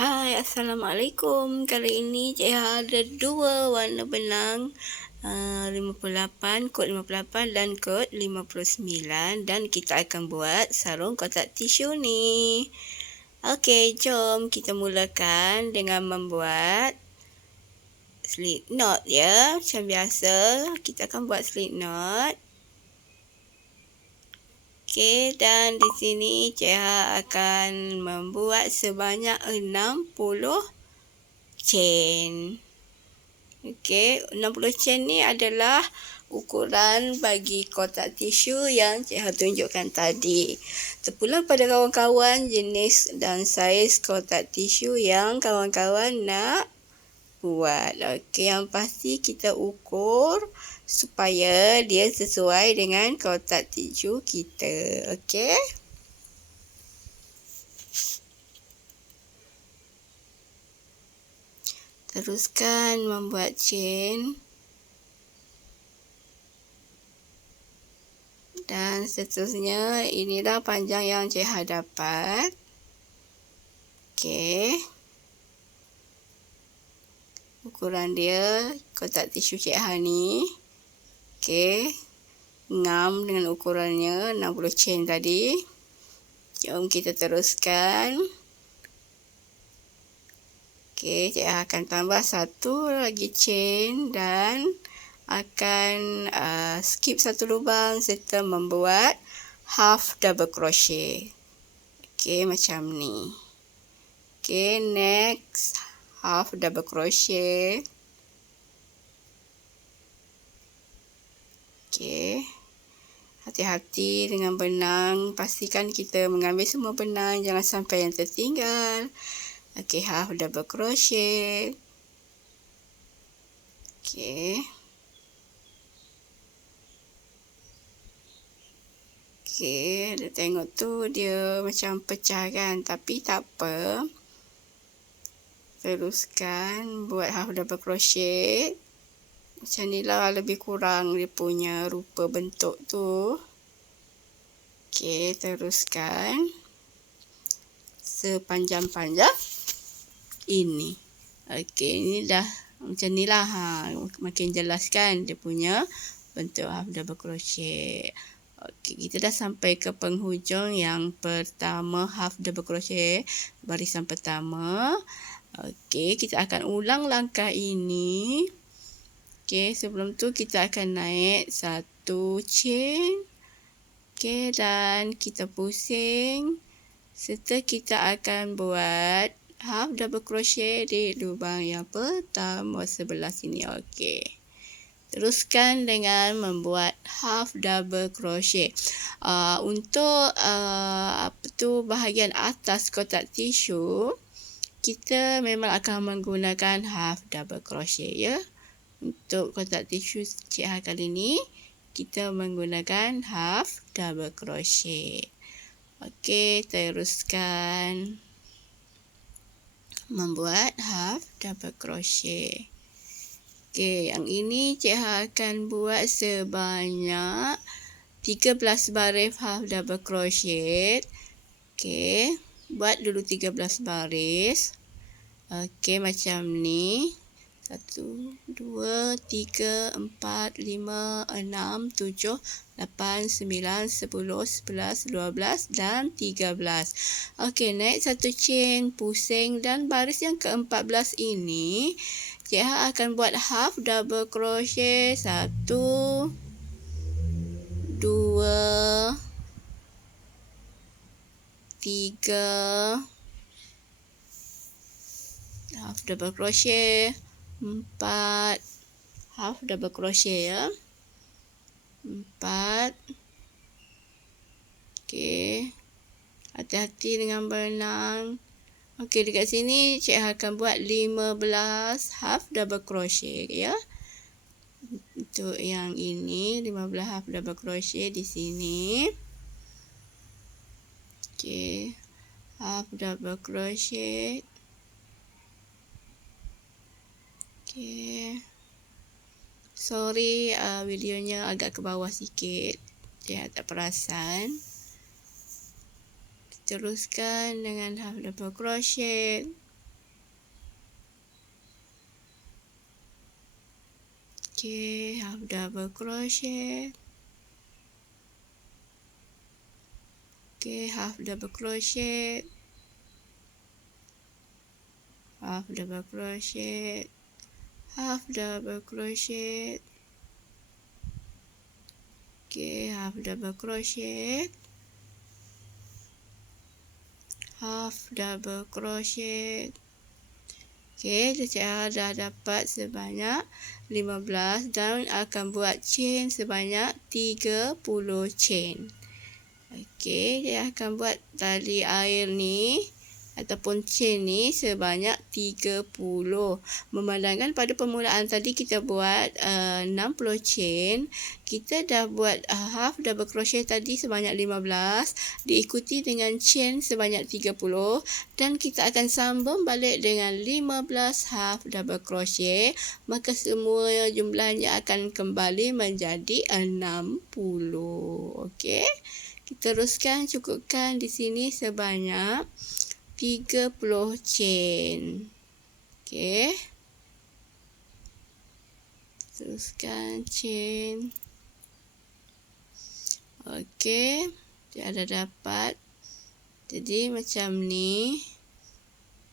Hai, Assalamualaikum. Kali ini Cik ada dua warna benang, 58, kod 58 dan kod 59, dan kita akan buat sarung kotak tisu ni. Okey, jom kita mulakan dengan membuat slip knot ya. Macam biasa, kita akan buat slip knot. Okey, dan di sini Cik akan membuat sebanyak 60 chain. Okey, 60 chain ni adalah ukuran bagi kotak tisu yang Cik tunjukkan tadi. Terpulang pada kawan-kawan jenis dan saiz kotak tisu yang kawan-kawan nak buat. Okey, yang pasti kita ukur supaya dia sesuai dengan kotak tisu kita. Okey. Teruskan membuat chain. Dan seterusnya, inilah panjang yang Cik dapat. Okey. Ukuran dia, kotak tisu Cik ni. Okey. Ngam dengan ukurannya 60 chain tadi. Jom kita teruskan. Okey, Cik akan tambah satu lagi chain dan akan skip satu lubang serta membuat half double crochet. Okey, macam ni. Okey, next half double crochet. Okey. Hati-hati dengan benang. Pastikan kita mengambil semua benang, jangan sampai yang tertinggal. Okey, half double crochet. Okey. Okey, dia tengok tu dia macam pecah kan, tapi tak apa. Teruskan buat half double crochet. Macam ni lah lebih kurang dia punya rupa bentuk tu. Okey, teruskan sepanjang-panjang ini. Okey, ini dah macam ni lah. Makin jelas kan dia punya bentuk half double crochet. Okey, kita dah sampai ke penghujung yang pertama half double crochet, barisan pertama. Okey, kita akan ulang langkah ini. Okey, sebelum tu kita akan naik satu chain. Okey, dan kita pusing. Serta kita akan buat half double crochet di lubang yang pertama sebelah sini. Okey. Teruskan dengan membuat half double crochet. Untuk bahagian atas kotak tisu, kita memang akan menggunakan half double crochet ya. Untuk kotak tisu Cik kali ini, kita menggunakan half double crochet. Okey, teruskan membuat half double crochet. Okey, yang ini Cik akan buat sebanyak 13 baris half double crochet. Okey, buat dulu 13 baris. Okey, macam ni. 1, 2, 3, 4, 5, 6, 7, 8, 9, 10, 11, 12 dan 13. Okey, naik satu chain, pusing, dan baris yang ke-14 ini Cik akan buat half double crochet 1, 2, 3, half double crochet 4, half double crochet ya, 4. Okey, hati-hati dengan benang. Okey, dekat sini Cik akan buat 15 half double crochet ya. Untuk yang ini 15 half double crochet di sini. Okey, half double crochet. Okey. Sorry, videonya agak ke bawah sikit. Saya tak perasan. Teruskan dengan half double crochet. Okey, half double crochet. Okey, half double crochet. Half double crochet. Half double crochet. Okey, half double crochet. Half double crochet. Okey, Cik dah dapat sebanyak 15 dan akan buat chain sebanyak 30 chain. Okey, dia akan buat tali air ni ataupun chain ni sebanyak 30. Memandangkan pada permulaan tadi kita buat 60 chain, kita dah buat half double crochet tadi sebanyak 15, diikuti dengan chain sebanyak 30 dan kita akan sambung balik dengan 15 half double crochet, maka semua jumlahnya akan kembali menjadi 60. Okey. Kita teruskan cukupkan di sini sebanyak 30 chain. Okey. Teruskan chain. Okey. Dia ada dapat. Jadi macam ni.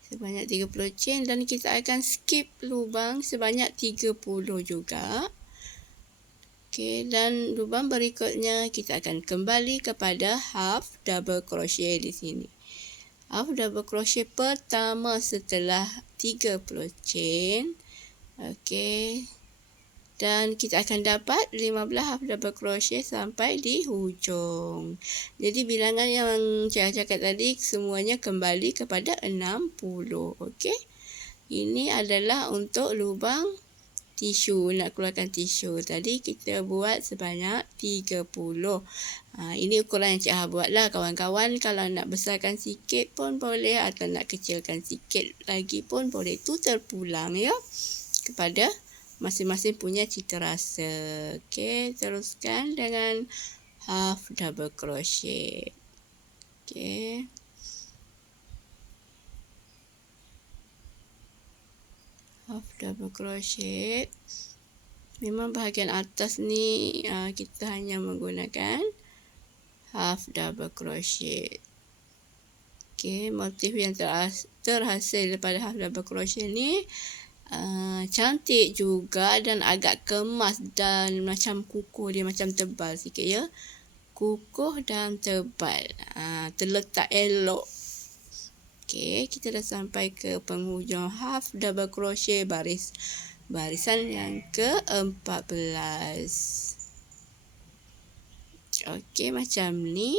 Sebanyak 30 chain dan kita akan skip lubang sebanyak 30 juga. Okey, dan lubang berikutnya kita akan kembali kepada half double crochet di sini. Half double crochet pertama setelah 30 chain. Okey. Dan kita akan dapat 15 half double crochet sampai di hujung. Jadi bilangan yang saya cakap tadi semuanya kembali kepada 60. Okey. Ini adalah untuk lubang tisu, nak keluarkan tisu. Tadi kita buat sebanyak 30. Ini ukuran yang Cik Ha buat lah. Kawan-kawan kalau nak besarkan sikit pun boleh atau nak kecilkan sikit lagi pun boleh. Itu terpulang ya kepada masing-masing punya cita rasa. Okey, teruskan dengan half double crochet. Okey. Half double crochet. Memang bahagian atas ni kita hanya menggunakan half double crochet. Okey, motif yang terhasil daripada half double crochet ni cantik juga dan agak kemas dan macam kukuh, dia macam tebal sikit ya. Kukuh dan tebal. Terletak elok. Okey, kita dah sampai ke penghujung half double crochet barisan yang ke-14. Okey, macam ni.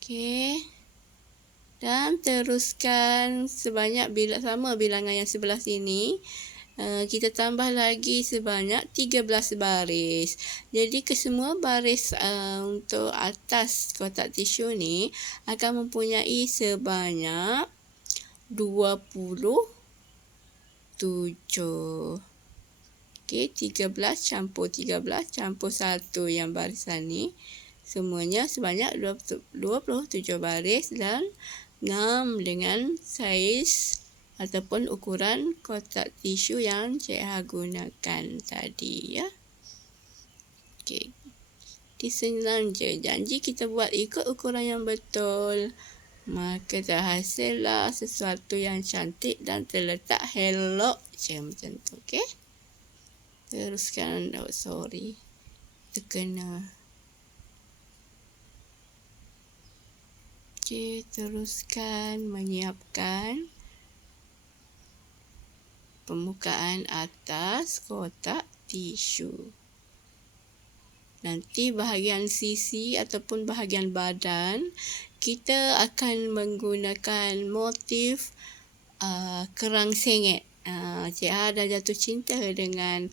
Okey. Dan teruskan sebanyak sama bilangan yang sebelah sini. Kita tambah lagi sebanyak 13 baris. Jadi kesemua baris untuk atas kotak tisu ni akan mempunyai sebanyak 27. Okey, 13 campur 13 campur 1 yang barisan ni. Semuanya sebanyak 27 baris dan 6 dengan saiz ataupun ukuran kotak tisu yang Cik Ha gunakan tadi ya. Okey. Senang je. Janji kita buat ikut ukuran yang betul. Maka terhasillah sesuatu yang cantik dan terletak elok je macam tu. Okey. Teruskan. Sorry. Terkena. Okey. Teruskan menyiapkan permukaan atas kotak tisu. Nanti bahagian sisi ataupun bahagian badan kita akan menggunakan motif kerang sengit. Cik Ha dah jatuh cinta dengan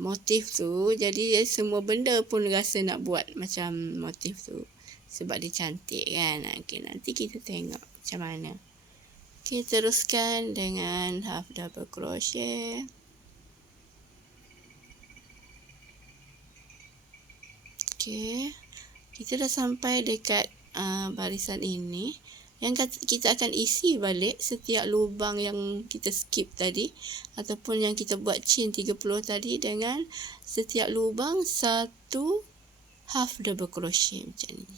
motif tu. Jadi semua benda pun rasa nak buat macam motif tu. Sebab dia cantik kan. Okay, nanti kita tengok macam mana. Okay, teruskan dengan half double crochet. Okay, kita dah sampai dekat barisan ini. Yang kita akan isi balik setiap lubang yang kita skip tadi ataupun yang kita buat chain 30 tadi dengan setiap lubang 1 half double crochet macam ni.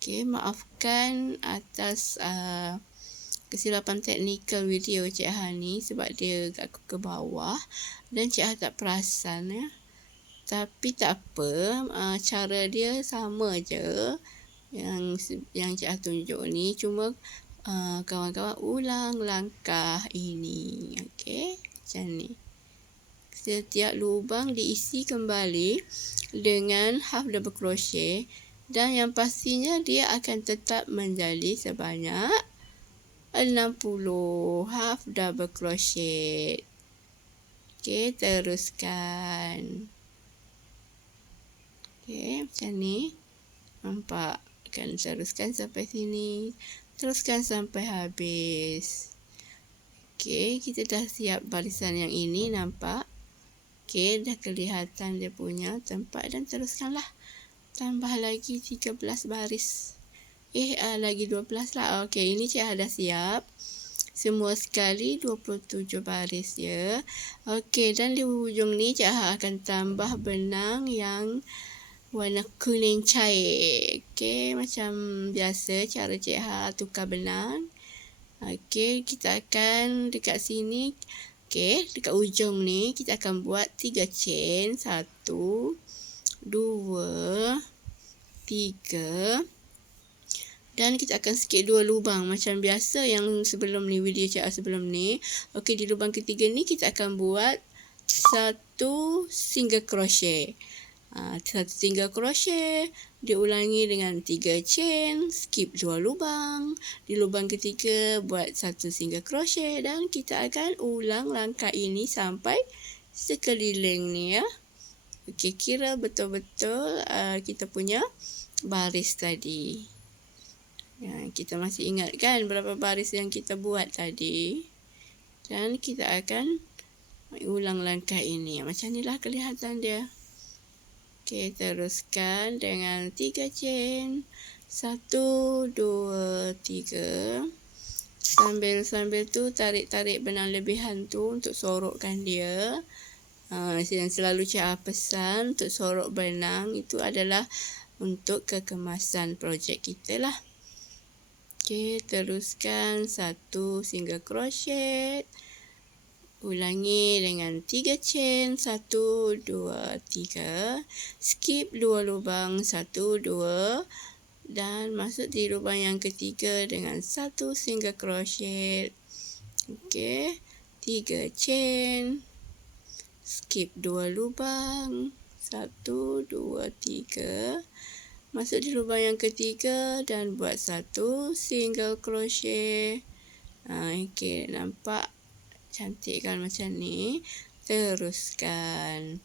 Okey, maafkan atas kesilapan teknikal video Cik Ha ni sebab dia agak ke bawah dan Cik Ha tak perasan ya. Tapi tak apa, cara dia sama je yang Cik Ha tunjuk ni, cuma kawan-kawan ulang langkah ini. Okey, macam ni. Setiap lubang diisi kembali dengan half double crochet dan yang pastinya dia akan tetap menjadi sebanyak 60 half double crochet. Okey, teruskan. Okey, macam ni. Nampak? Akan teruskan sampai sini. Teruskan sampai habis. Okey, kita dah siap barisan yang ini, nampak? Okey, dah kelihatan dia punya tempat dan teruskanlah. Tambah lagi 13 baris. Lagi 12 lah. Okey, ini Cik Ha dah siap. Semua sekali 27 baris ya. Okey, dan di hujung ni Cik Ha akan tambah benang yang warna kuning cair. Okey, macam biasa cara Cik Ha tukar benang. Okey, kita akan dekat sini. Okey, dekat ujung ni kita akan buat 3 chain. 1, 2, 3. Dan kita akan skip 2 lubang macam biasa yang sebelum ni, video Cik Ha sebelum ni. Okey, di lubang ketiga ni kita akan buat 1 single crochet. 1 single crochet diulangi dengan 3 chain, skip 2 lubang. Di lubang ketiga buat 1 single crochet dan kita akan ulang langkah ini sampai sekeliling ni ya. Okey, kira betul-betul kita punya baris tadi. Ya, kita masih ingat kan berapa baris yang kita buat tadi. Dan kita akan ulang langkah ini. Macam inilah kelihatan dia. Okey, teruskan dengan 3 chain. 1, 2, 3. Sambil tu tarik benang lebihan tu untuk sorokkan dia. Yang selalu Cik Ha pesan untuk sorok benang itu adalah untuk kekemasan projek kita lah. Okey, teruskan 1 single crochet. Ulangi dengan 3 chain. 1, 2, 3. Skip 2 lubang. 1, 2. Dan masuk di lubang yang ketiga dengan 1 single crochet. Okey, 3 chain. Skip 2 lubang. 1, 2, 3. Masuk di lubang yang ketiga dan buat 1 single crochet. Okey, nampak cantik kan macam ni. Teruskan.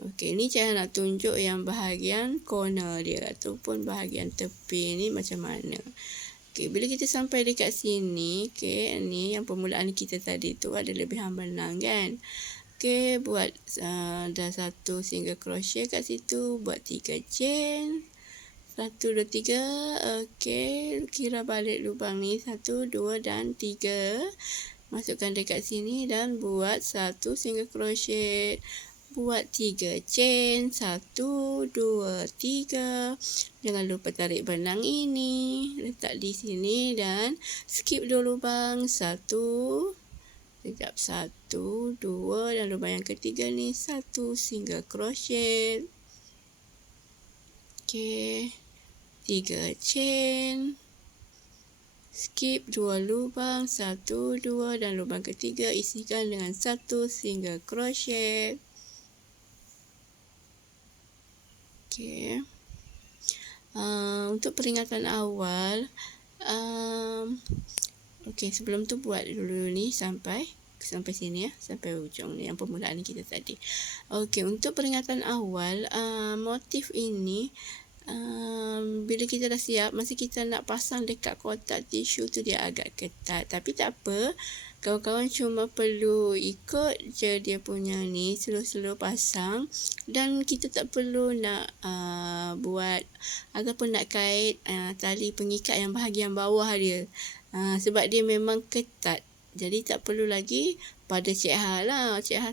Okey, ni Cik Ha nak tunjuk yang bahagian corner dia ataupun bahagian tepi ni macam mana. Okey, bila kita sampai dekat sini, okey, ni yang permulaan kita tadi tu ada lebihan benang kan. Okey, buat dah 1 single crochet kat situ, buat 3 chain. 1, 2, 3. Okey, kira balik lubang ni 1, 2 dan 3. Masukkan dekat sini dan buat 1 single crochet. Buat 3 chain. 1, 2, 3. Jangan lupa tarik benang ini, letak di sini dan skip 2 lubang. 1, 2 dan lubang yang ketiga ni 1 single crochet. Okey, 3 chain. Skip 2 lubang. 1, 2 dan lubang ketiga isikan dengan 1 single crochet. Okey. Untuk peringatan awal, okey, sebelum tu buat dulu ni sampai sini ya, sampai ujung ni yang permulaan kita tadi. Okey, untuk peringatan awal, motif ini bila kita dah siap, masa kita nak pasang dekat kotak tisu tu dia agak ketat. Tapi tak apa, kawan-kawan cuma perlu ikut je dia punya ni, slow-slow pasang. Dan kita tak perlu nak buat ataupun nak kait tali pengikat yang bahagian bawah dia. Sebab dia memang ketat. Jadi tak perlu lagi pada Cik Ha lah. Cik Ha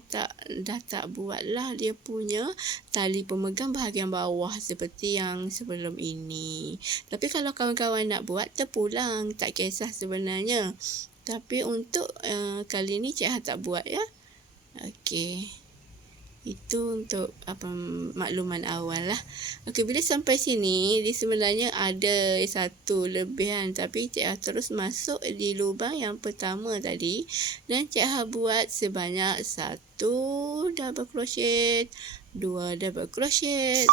dah tak buat lah dia punya tali pemegang bahagian bawah seperti yang sebelum ini. Tapi kalau kawan-kawan nak buat, terpulang. Tak kisah sebenarnya. Tapi untuk kali ni Cik Ha tak buat ya. Okey. Itu untuk makluman awal lah. Okey, bila sampai sini, dia sebenarnya ada satu lebihan. Tapi Cik Ha terus masuk di lubang yang pertama tadi. Dan Cik Ha buat sebanyak 1 double crochet, 2 double crochet,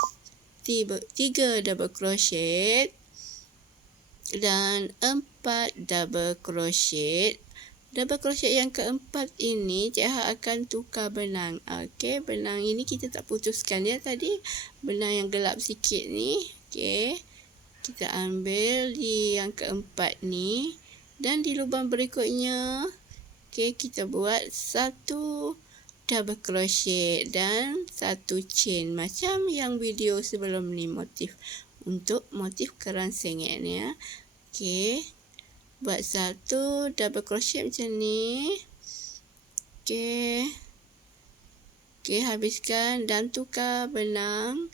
3 double crochet, dan 4 double crochet. Double crochet yang keempat ini Cik Ha akan tukar benang. Okey, benang ini kita tak putuskan ya tadi. Benang yang gelap sikit ni. Okey. Kita ambil di yang keempat ni. Dan di lubang berikutnya, okey, kita buat 1 double crochet dan 1 chain. Macam yang video sebelum ni untuk motif kerang sengit ni ya. Okey. Buat 1 double crochet macam ni. Okey. Okey, habiskan dan tukar benang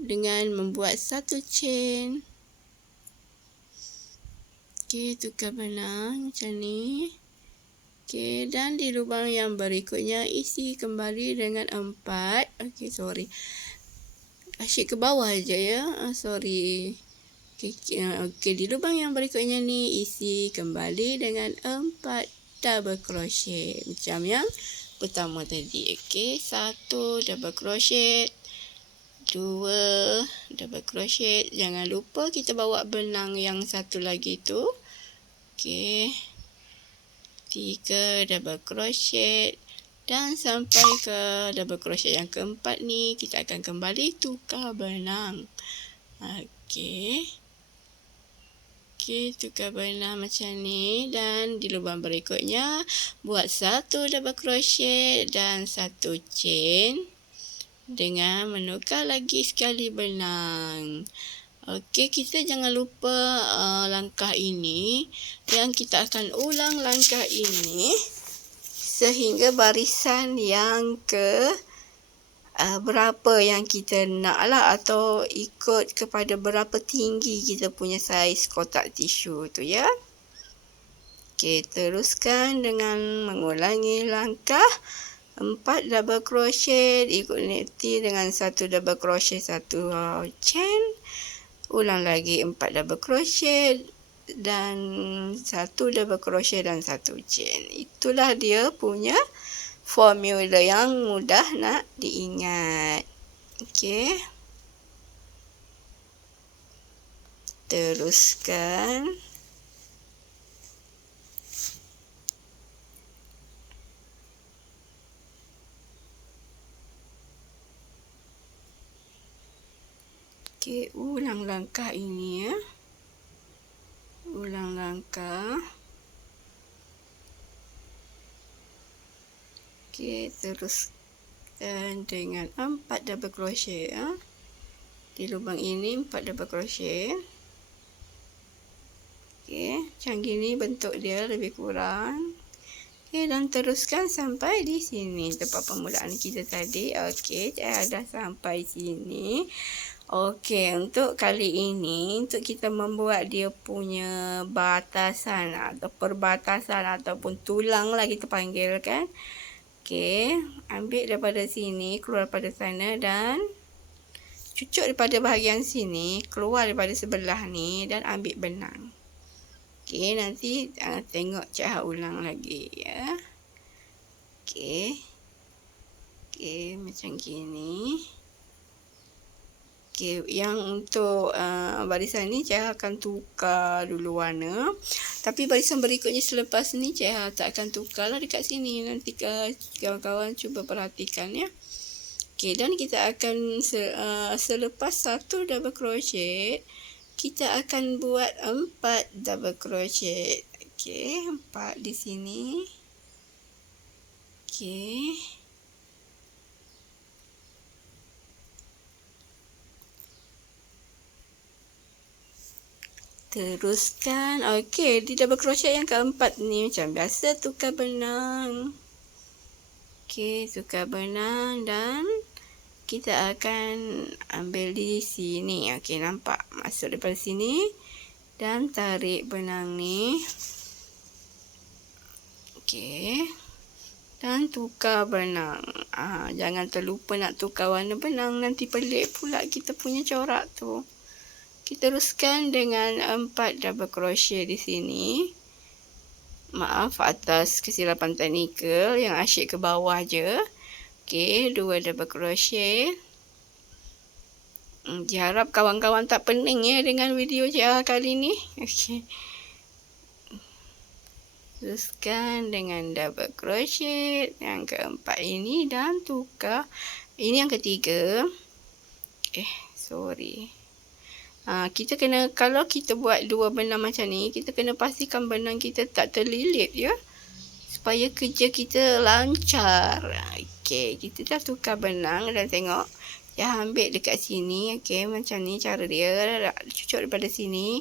dengan membuat 1 chain. Okey, tukar benang macam ni. Okey, dan di lubang yang berikutnya isi kembali dengan 4. Okey, sorry. Asyik ke bawah je ya. Sorry. Okey, di lubang yang berikutnya ni isi kembali dengan 4 double crochet macam yang pertama tadi. Okey, 1 double crochet, 2 double crochet. Jangan lupa kita bawa benang yang satu lagi tu. Okey, 3 double crochet. Dan sampai ke double crochet yang keempat ni, kita akan kembali tukar benang. Okey. Okey, tukar benang macam ni. Dan di lubang berikutnya, buat 1 double crochet dan 1 chain. Dengan menukar lagi sekali benang. Okey, kita jangan lupa langkah ini. Dan kita akan ulang langkah ini sehingga barisan yang berapa yang kita nak lah, atau ikut kepada berapa tinggi kita punya saiz kotak tisu tu ya. Okey, teruskan dengan mengulangi langkah 4 double crochet, ikuti dengan 1 double crochet, 1 chain. Ulang lagi 4 double crochet dan 1 double crochet dan 1 chain. Itulah dia punya formula yang mudah nak diingat. Okey. Teruskan. Okey, ulang langkah ini ya. Ulang langkah. Okey, teruskan dengan 4 double crochet ya. Di lubang ini 4 double crochet. Okey, macam gini bentuk dia lebih kurang. Okey, dan teruskan sampai di sini tempat permulaan kita tadi. Okey, saya dah sampai sini. Okey, untuk kali ini, untuk kita membuat dia punya batasan atau perbatasan ataupun tulang lah kita panggil kan. Okey, ambil daripada sini, keluar daripada sana dan cucuk daripada bahagian sini, keluar daripada sebelah ni dan ambil benang. Okey, nanti tengok Cik Ha ulang lagi ya. Okey. Okey, macam gini. Okey, yang untuk barisan ni Cik Ha akan tukar dulu warna. Tapi barisan berikutnya selepas ni Cik Ha tak akan tukar lah dekat sini. Nanti kawan-kawan cuba perhatikan ya. Okey, dan kita akan selepas 1 double crochet, kita akan buat 4 double crochet. Okey, 4 di sini. Okey. Teruskan. Okey, di double crochet yang keempat ni macam biasa tukar benang. Okey, tukar benang dan kita akan ambil di sini. Okey, nampak? Masuk daripada sini dan tarik benang ni. Okey. Dan tukar benang. Jangan terlupa nak tukar warna benang. Nanti pelik pula kita punya corak tu. Kita teruskan dengan 4 double crochet di sini. Maaf atas kesilapan teknikal, yang asyik ke bawah je. Okey, 2 double crochet. Diharap kawan-kawan tak pening ya dengan video Cik kali ni. Okey. Teruskan dengan double crochet yang keempat ini dan tukar. Ini yang ketiga. Sorry. Kita kena, kalau kita buat 2 benang macam ni, kita kena pastikan benang kita tak terlilit ya, supaya kerja kita lancar. Okey, kita dah tukar benang dan tengok. Dah ambil dekat sini. Okey, macam ni cara dia. Cucuk daripada sini.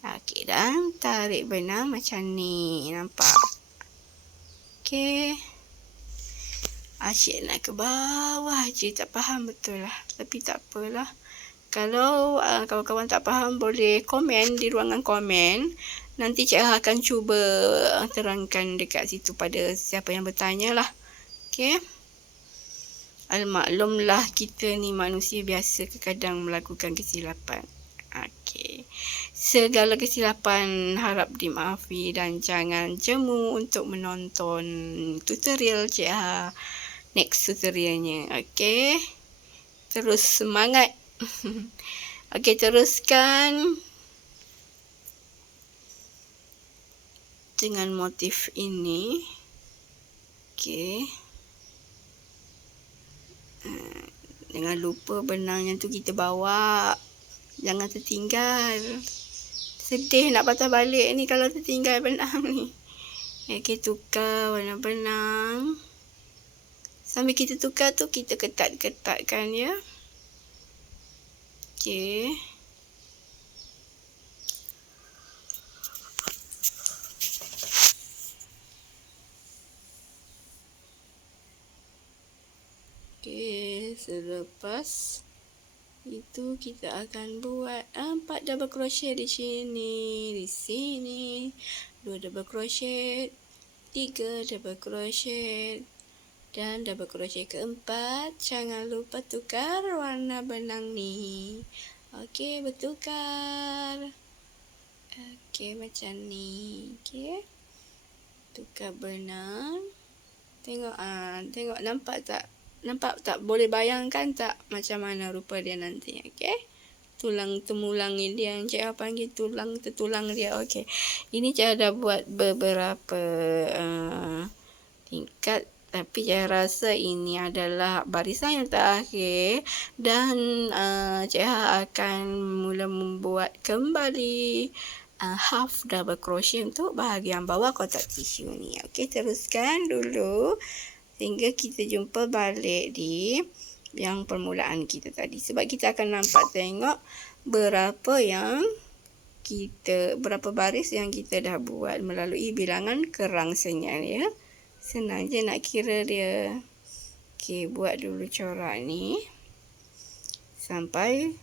Okey, dan tarik benang macam ni. Nampak? Okey. Asyik nak ke bawah je. Tak faham betul lah. Tapi tak apalah. Kalau kawan-kawan tak faham, boleh komen di ruangan komen. Nanti Cik akan cuba terangkan dekat situ pada siapa yang bertanya lah. Okey. Almaklumlah kita ni manusia biasa kadang melakukan kesilapan. Okey. Segala kesilapan harap dimaafi dan jangan jemu untuk menonton tutorial Cik next tutorialnya. Okey. Terus semangat. Okey, teruskan dengan motif ini. Okey. Jangan lupa benang yang tu kita bawa. Jangan tertinggal. Sedih nak patah balik ni kalau tertinggal benang ni. Okey, tukar warna benang. Sambil kita tukar tu, kita ketat-ketatkan ya. Okey. Okey, selepas itu kita akan buat 4 double crochet di sini, 2 double crochet, 3 double crochet dan double crochet keempat. Jangan lupa tukar warna benang ni. Okey, bertukar. Okey, macam ni. Okey. Tukar benang. Tengok tengok nampak tak? Nampak tak? Boleh bayangkan tak macam mana rupa dia nanti? Okey. Tulang temulang dia yang Cik panggil tulang tertulang dia. Okey. Ini Cik dah buat beberapa tingkat, tapi Cik rasa ini adalah barisan yang terakhir dan Cik akan mula membuat kembali half double crochet untuk bahagian bawah kotak tisu ni. Okey, teruskan dulu sehingga kita jumpa balik di yang permulaan kita tadi. Sebab kita akan nampak tengok berapa baris yang kita dah buat melalui bilangan kerang senyal ya. Senang je nak kira dia. Okey, buat dulu corak ni sampai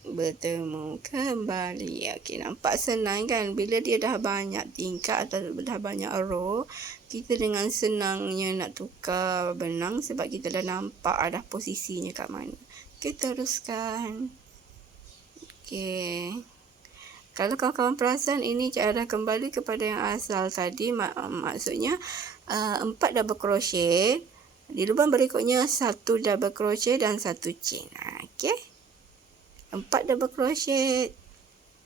bertemu kembali. Okey, nampak senang kan? Bila dia dah banyak tingkat atau dah banyak row, kita dengan senangnya nak tukar benang sebab kita dah nampak dah posisinya kat mana. Okey, teruskan. Okey. Kalau kawan-kawan perasan, ini Cik dah kembali kepada yang asal tadi. Maksudnya 4 double crochet. Di lubang berikutnya 1 double crochet dan 1 chain. Okey. 4 double crochet.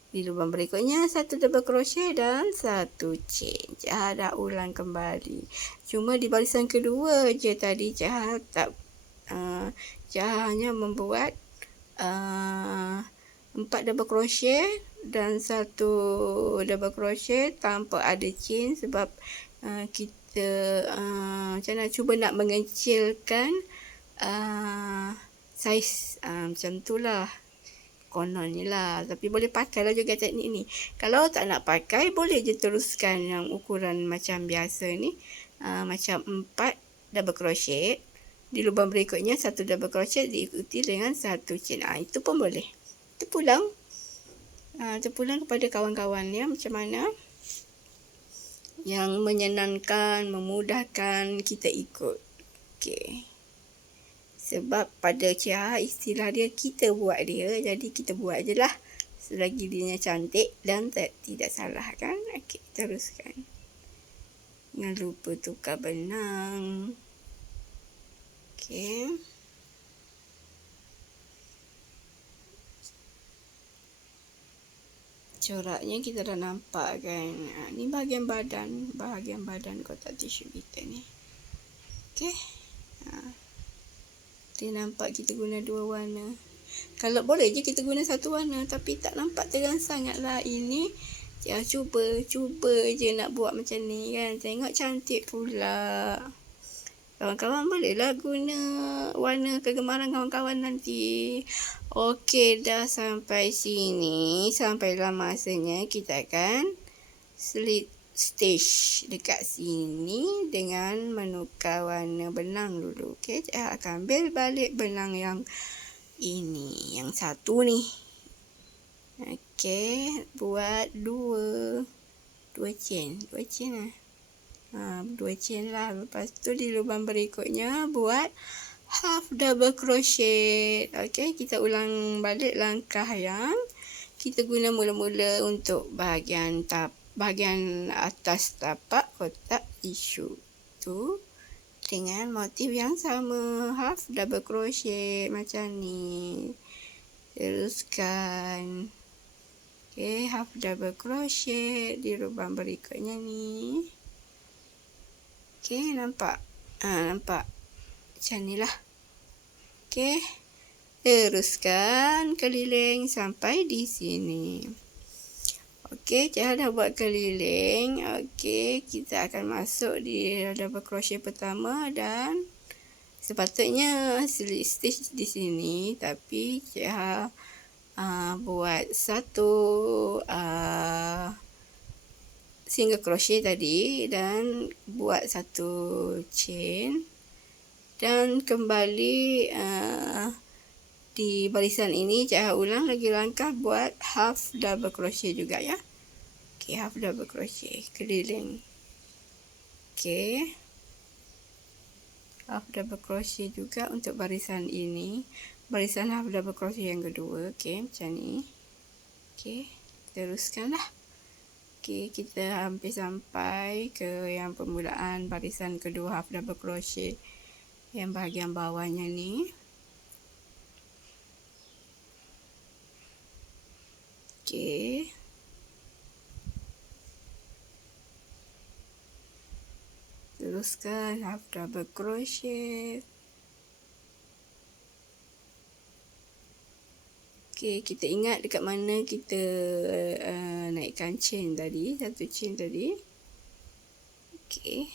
Di lubang berikutnya 1 double crochet dan 1 chain. Cik dah ulang kembali. Cuma di barisan kedua je tadi Cik tak Saya hanya membuat 4 double crochet dan 1 double crochet tanpa ada chain, sebab kita macam mana, cuba nak mengecilkan saiz macam tu lah kononnya lah. Tapi boleh pakai lah juga teknik ni. Kalau tak nak pakai, boleh je teruskan yang ukuran macam biasa ni, macam 4 double crochet. Di lubang berikutnya 1 double crochet diikuti dengan 1 chain. Itu pun boleh. Terpulang kepada kawan-kawan ya, macam mana yang menyenangkan, memudahkan kita ikut. Okey. Sebab pada Cia, istilah dia kita buat dia, jadi kita buat je lah selagi dia cantik dan tidak salah kan. Okey, teruskan. Jangan lupa tukar benang. Okey. Coraknya kita dah nampak kan. Ni bahagian badan kotak tisu kita ni. Okey. Dia nampak kita guna 2 warna. Kalau boleh je kita guna 1 warna, tapi tak nampak terang sangat lah. Ini ya, cuba je nak buat macam ni kan. Tengok cantik pula. Kawan-kawan bolehlah guna warna kegemaran kawan-kawan nanti. Okey, dah sampai sini. Sampailah masanya kita akan slit stitch dekat sini dengan menukar warna benang dulu. Okey, saya akan ambil balik benang yang ini, yang satu ni. Okey, buat 2 chain. 2 chain lah. 2 chain lah. Lepas tu di lubang berikutnya buat half double crochet. Okey, kita ulang balik langkah yang kita guna mula-mula untuk bahagian atas tapak kotak tisu tu, dengan motif yang sama, half double crochet macam ni. Teruskan. Okey, half double crochet di lubang berikutnya ni. Okey, nampak? Nampak? Macam ni lah. Okey. Teruskan keliling sampai di sini. Okey, Cahaya dah buat keliling. Okey, kita akan masuk di double crochet pertama dan sepatutnya slit stitch di sini, tapi Cahaya buat 1 single crochet tadi dan buat 1 chain dan kembali di barisan ini Cahaya ulang lagi langkah buat half double crochet juga ya. Okey, half double crochet keliling. Okey, half double crochet juga untuk barisan ini, barisan half double crochet yang kedua. Okey, macam ni. Okey, teruskanlah. Okey, kita hampir sampai ke yang permulaan barisan kedua half double crochet yang bahagian bawahnya ni. Okey. Teruskan half double crochet. Okey, kita ingat dekat mana kita naikkan chain tadi, 1 chain tadi. Okey.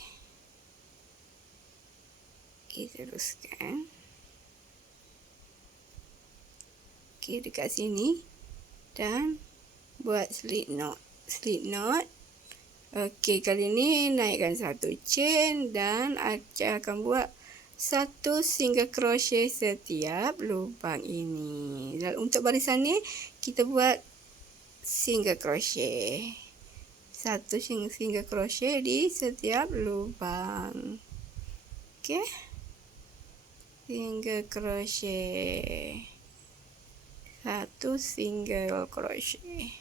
Okey, teruskan. Okey, dekat sini dan buat slip knot. Okey, kali ni naikkan 1 chain dan Acah akan buat 1 single crochet setiap lubang ini. Dan untuk barisan ni kita buat single crochet. 1 single crochet di setiap lubang. Okey. Single crochet. 1 single crochet.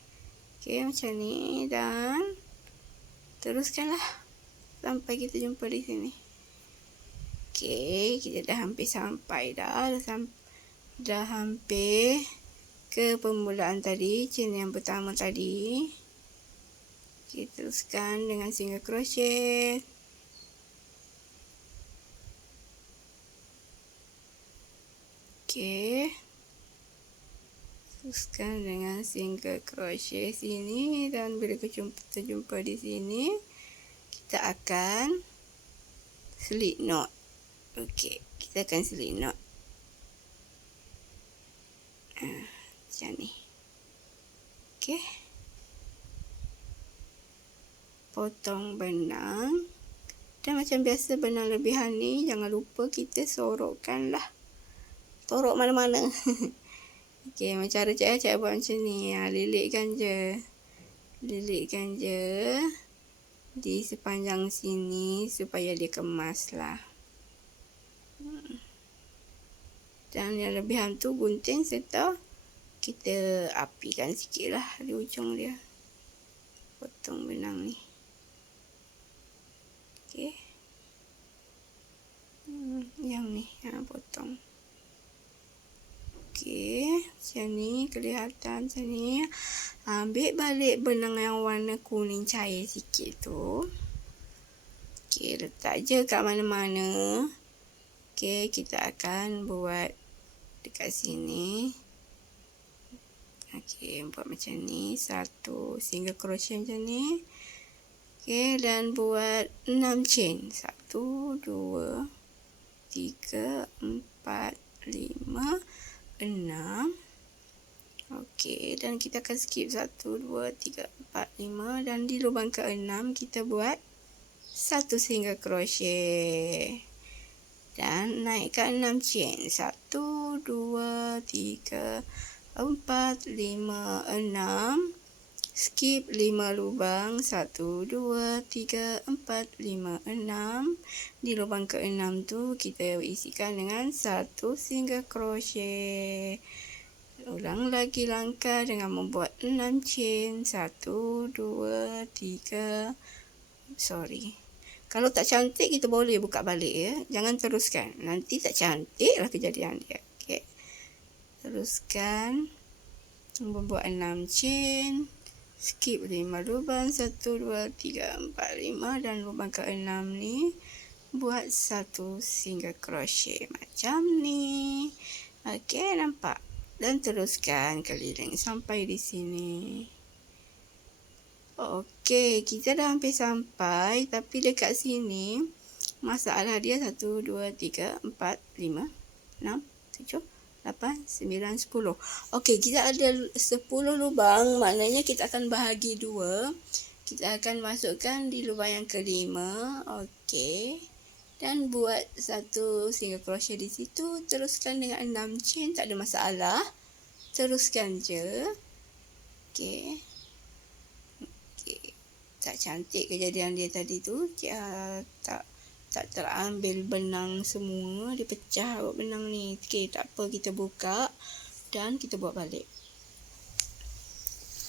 Okey, macam ni dan teruskanlah sampai kita jumpa di sini. Okey, kita dah hampir sampai dah hampir ke permulaan tadi, chain yang pertama tadi. Okey, teruskan dengan single crochet. Okey. Teruskan dengan single crochet sini, dan bila terjumpa di sini, kita akan slip knot. Okey, kita akan slip knot. Macam ni. Okey. Potong benang. Dan macam biasa benang lebihan ni, jangan lupa kita sorokkanlah. Sorok mana-mana. Okey, cara saya buat macam ni. Lilitkan je. Lilitkan je di sepanjang sini supaya dia kemas lah. Dan yang lebihan tu gunting serta kita apikan sikit lah di ujung dia. Potong benang ni. Okey. Yang ni, potong. Okey, macam ni kelihatan macam ni. Ambil balik benang yang warna kuning cair sikit tu. Okey, letak je kat mana-mana. Okey, kita akan buat dekat sini. Okey, buat macam ni. 1 single crochet macam ni. Okey, dan buat 6 chain. 1, 2, 3, 4, 5, 6. Okey, dan kita akan skip 1, 2, 3, 4, 5, dan di lubang ke-6 kita buat 1 single crochet dan naikkan 6 chain. 1, 2, 3, 4, 5, 6. Skip 5 lubang. 1, 2, 3, 4, 5, 6. Di lubang ke-6 tu kita isikan dengan 1 single crochet. Ulang lagi langkah dengan membuat 6 chain. 1, 2, 3. Kalau tak cantik kita boleh buka balik ya. Jangan teruskan. Nanti tak cantik lah kejadian dia. Okey. Teruskan membuat 6 chain. Skip 5 lubang. 1, 2, 3, 4, 5. Dan lubang ke-6 ni buat 1 single crochet macam ni. Okey, nampak? Dan teruskan keliling sampai di sini. Okey, kita dah hampir sampai. Tapi dekat sini masalah dia 1, 2, 3, 4, 5, 6, 7, 8, 9, 10. Okey, kita ada 10 lubang. Maknanya kita akan bahagi 2. Kita akan masukkan di lubang yang kelima. Okey. Dan buat 1 single crochet di situ. Teruskan dengan 6 chain. Tak ada masalah. Teruskan je. Okey. Okey. Tak cantik kejadian dia tadi tu. Tak terambil benang semua. Dia pecah benang ni. Okey, tak apa. Kita buka. Dan kita buat balik.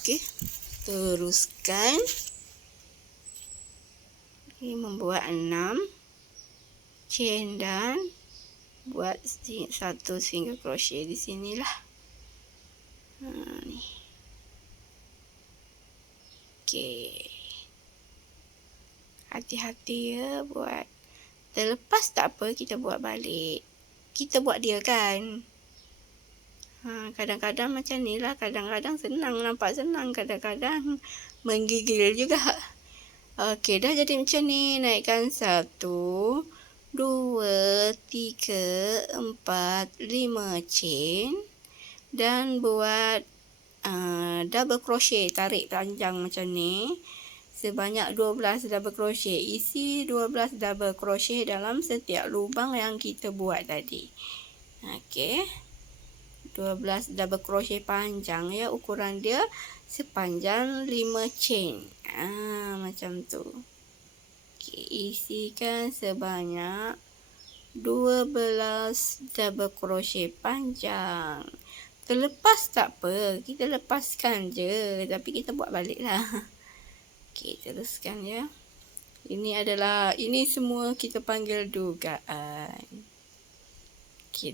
Okey. Teruskan. Ini membuat 6 chain dan buat 1 single crochet di sinilah. Ni. Okey. Hati-hati ya buat. Terlepas tak apa, kita buat balik. Kita buat dia kan. Kadang-kadang macam ni lah. Kadang-kadang senang, nampak senang. Kadang-kadang menggigil juga. Okey, dah jadi macam ni. Naikkan 1, 2, 3, 4, 5 chain. Dan buat double crochet. Tarik panjang macam ni. Sebanyak 12 double crochet. Isi 12 double crochet dalam setiap lubang yang kita buat tadi. Okey. 12 double crochet panjang ya. Ukuran dia sepanjang 5 chain. Macam tu. Okey, isikan sebanyak 12 double crochet panjang. Terlepas tak apa. Kita lepaskan je. Tapi kita buat balik lah. Okey, teruskan ya. Ini semua kita panggil dugaan. Okey,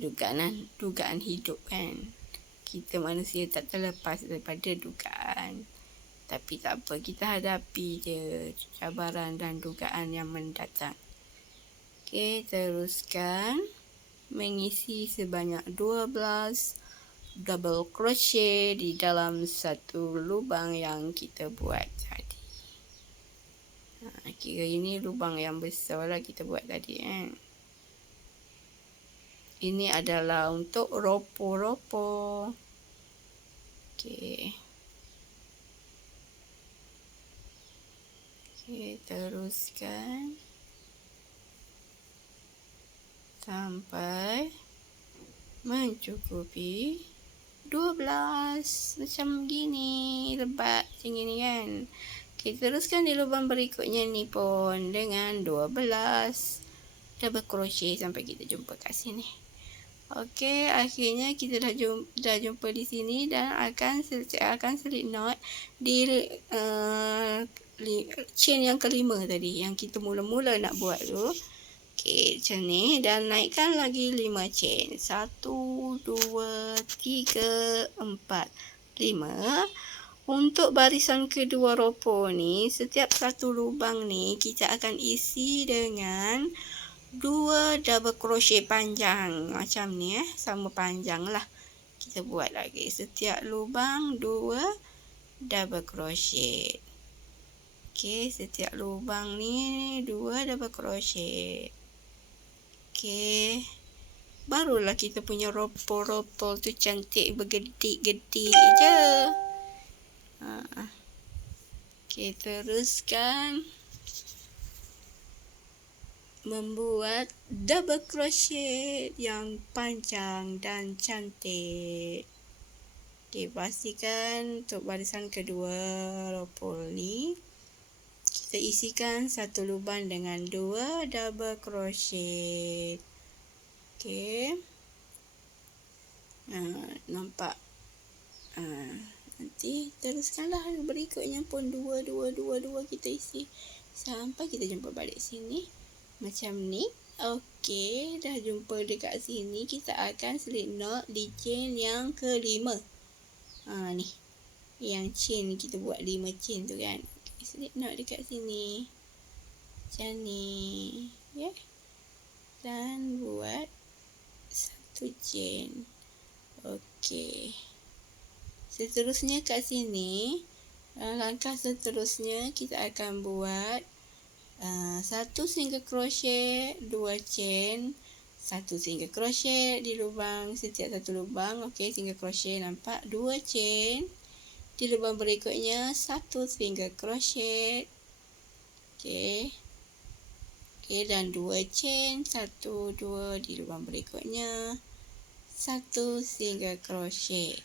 dugaan hidup kan. Kita manusia tak terlepas daripada dugaan. Tapi tak apa, kita hadapi je cabaran dan dugaan yang mendatang. Okey, teruskan. mengisi sebanyak 12 double crochet di dalam satu lubang yang kita buat tadi. Kira ini lubang yang besar lah kita buat tadi kan. Ini adalah untuk ropo-ropo. Okey, teruskan sampai mencukupi 12 macam gini, lebat macam gini kan. Okey, teruskan di lubang berikutnya ni pun dengan 12 double crochet sampai kita jumpa kat sini. Okey, akhirnya kita dah jumpa di sini dan akan selit knot di chain yang kelima tadi yang kita mula-mula nak buat tu. Okey, macam ni, dan naikkan lagi 5 chain. 1 2 3 4 5. Untuk barisan kedua ropo ni, setiap satu lubang ni kita akan isi dengan 2 double crochet panjang macam ni sama panjang lah. Kita buat lagi setiap lubang 2 double crochet. Okey, setiap lubang ni 2 double crochet. Okey, barulah kita punya ropo-ropo tu cantik bergedik-gedik je. Okey, teruskan membuat double crochet yang panjang dan cantik. Okey, pastikan untuk barisan kedua ropo ni kita isikan satu lubang dengan 2 double crochet. Okey, nampak? Nanti teruskanlah berikutnya pun 2 kita isi sampai kita jumpa balik sini macam ni. Okey, dah jumpa dekat sini. Kita akan selit knot di chain yang kelima. Ni yang chain kita buat 5 chain tu kan. Okay, selit knot dekat sini macam ni ya, dan buat satu chain. Okey, seterusnya kat sini, langkah seterusnya kita akan buat 1 single crochet, 2 chain, 1 single crochet di lubang setiap satu lubang. Okey, single crochet nampak, 2 chain di lubang berikutnya, 1 single crochet. Okey, dan 2 chain, 1 2 di lubang berikutnya, 1 single crochet.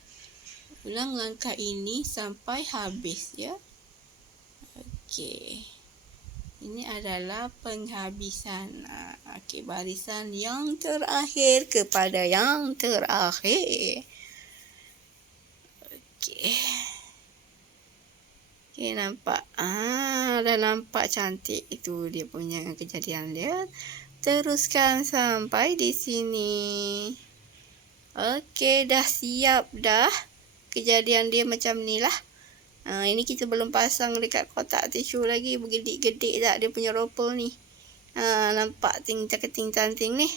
Ulang langkah ini sampai habis ya. Okey, ini adalah penghabisan. Okey, barisan yang terakhir kepada yang terakhir. Okey. Okey, nampak? Dah nampak cantik itu dia punya kejadian dia. Teruskan sampai di sini. Okey, dah siap dah. Kejadian dia macam ni lah. Ini kita belum pasang dekat kotak tisu lagi. Bergedik-gedik tak dia punya ropo ni. Nampak ting-ting cantik ni.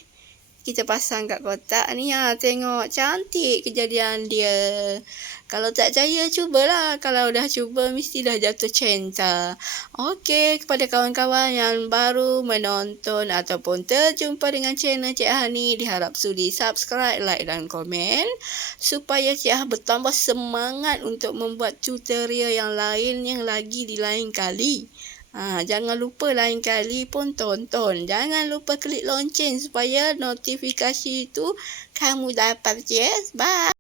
Kita pasang kat kotak ni. Tengok cantik kejadian dia. Kalau tak percaya, cubalah. Kalau dah cuba, mesti dah jatuh cinta. Okey, kepada kawan-kawan yang baru menonton ataupun terjumpa dengan channel Cik Ah ni, diharap sudi subscribe, like dan komen supaya Cik Ah bertambah semangat untuk membuat tutorial yang lain yang lagi di lain kali. Jangan lupa lain kali pun tonton. Jangan lupa klik lonceng supaya notifikasi itu kamu dapat. Yes, bye.